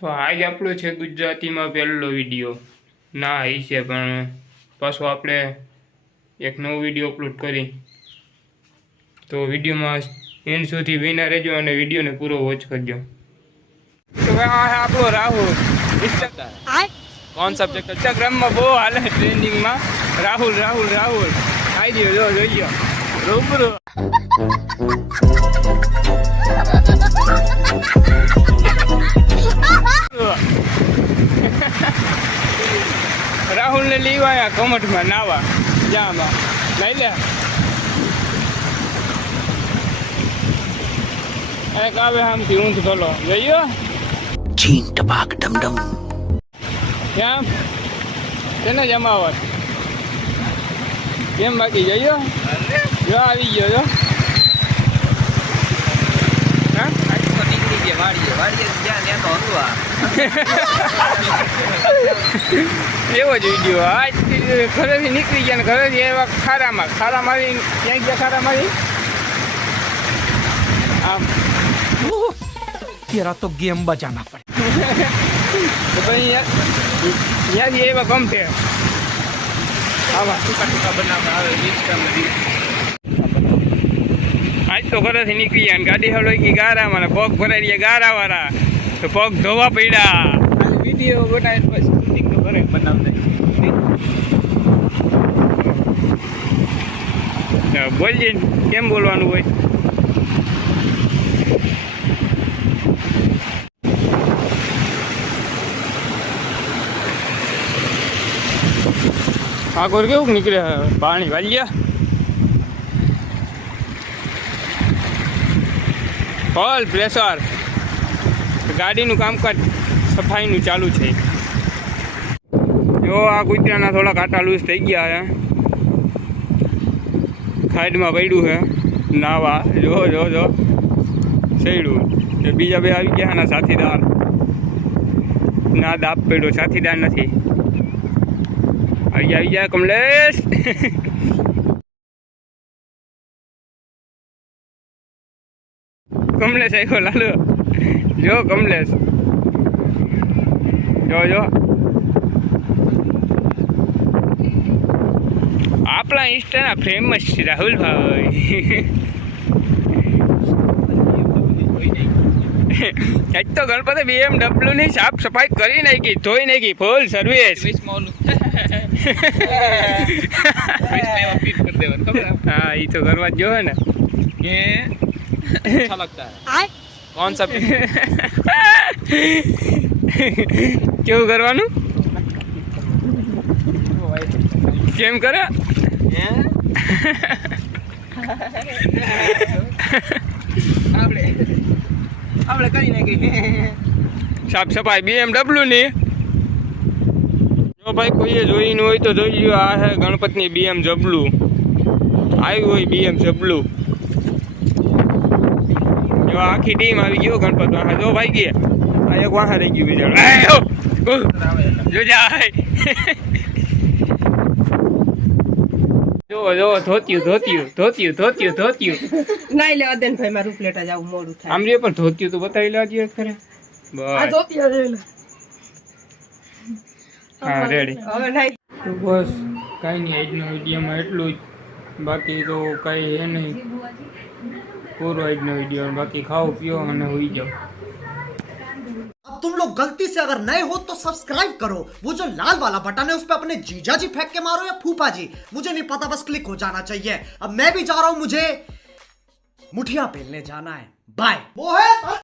તો આજ આપણો છે ગુજરાતીમાં પહેલો વિડીયો ના આવી છે, પણ પાછો આપણે એક નવો વિડીયો અપલોડ કરી. તો વિડીયોમાં એન્ડ સુધી બન્યા રહેજો અને વિડીયોને પૂરો વોચ કરજો. તો આ આપણો રાહુલ કોણ સબ્જેક્ટ ઇન્સ્ટાગ્રામમાં બહુ હાલે ટ્રેન્ડિંગમાં. રાહુલ રાહુલ રાહુલ આવી ગયો, જો જોઈ રૂબરૂ. રાહુલ ને લીવાયા કમઠમાં નાવા જામાં લઈ લે. એક આવે આમથી ઊંઘ ધોલો જોયો છીન ટપાક ડમડમ કેમ તેને જમાવત કેમ બાકી જોયો જો આવી ગયો જો. એવો જ વિડીયો આજ ઘરેથી નીકળી ગયા ને ઘરેથી એવા ખારા મારી ક્યાં ગયા ખારા મારી આમ तेरा तो गेम बजाना पड़े. તો ભાઈ ત્યાંથી એવા ગમતે આવા ટૂંકા બનાવવા આવે આજ તો ઘરેથી નીકળી ગયા ગાડી હલો કે ગારામાં પગ ભરાઈ ગયા ગારાવાળા તો પગ ધોવા પડ્યા. વિડીયો બનાવીને પછી શૂટિંગ તો ઘરે બનાવતા બોલજે કેમ બોલવાનું હોય. આગળ કેવું નીકળે પાણી વાલ્યા ફોલ પ્રેશર. ગાડીનું કામકાજ સફાઈનું ચાલુ છે. જો આ કૂતરાના થોડા કાંટા લૂઝ થઈ ગયા છે, ખાઈડમાં પડ્યું છે નાવા. જો જો જો સૈડું બીજા બે આવી ગયા એના સાથીદાર ના દાબ પડ્યો, સાથીદાર નથી. આવી ગયા કમલેશ. કમલેશ આવ્યો લાલો જો કમલેશ જો જો આપણા ઇન્સ્ટાના ફેમસ રાહુલભાઈ. આજ તો ગણપતિ BMW ની સાફ સફાઈ કરી નાખી, ધોઈ નાખી, ફૂલ સર્વિસ. હા એ તો કરવા જ જોવે ને. अच्छा लगता है कौन सा કેવું કરવાનું કેમ કરે આપણે કરી નાખી સાફ સફાઈ BMW ની. જો ભાઈ કોઈએ જોઈને હોય તો જોઈ લો. આ છે ગણપતની BMW આવી હોય BMW. જો આખી ટીમ આવી ગયો ગણપત વાહ. જો ભાઈ ગયા આ એક વાહ રહી ગયું બીજા જો જાય. જો જો ધોત્યું ધોત્યું ધોત્યું ધોત્યું ધોત્યું નાઈ લે અદન ભાઈ મારું પ્લેટા જાવ મોડું થાય. આમ રે પણ ધોત્યું તો બતાવી લેજો ખરે. આ ધોત્યું રે હા રેડી. હવે નાઈ તો બસ કાંઈ નહીં આજના વિડીયોમાં એટલું જ. બાકી તો કાંઈ હે નહીં, પૂરો આજનો વિડીયો. बाकी खाओ पियो અને હોઈ જાઓ. अब तुम लोग गलती से अगर नए हो तो सब्सक्राइब करो. वो जो लाल वाला बटन है उस पे अपने जीजा जी फेंक के मारो या फूफा जी, मुझे नहीं पता, बस क्लिक हो जाना चाहिए. अब मैं भी जा रहा हूं, मुझे मुठिया पेलने जाना है. बाय. वो है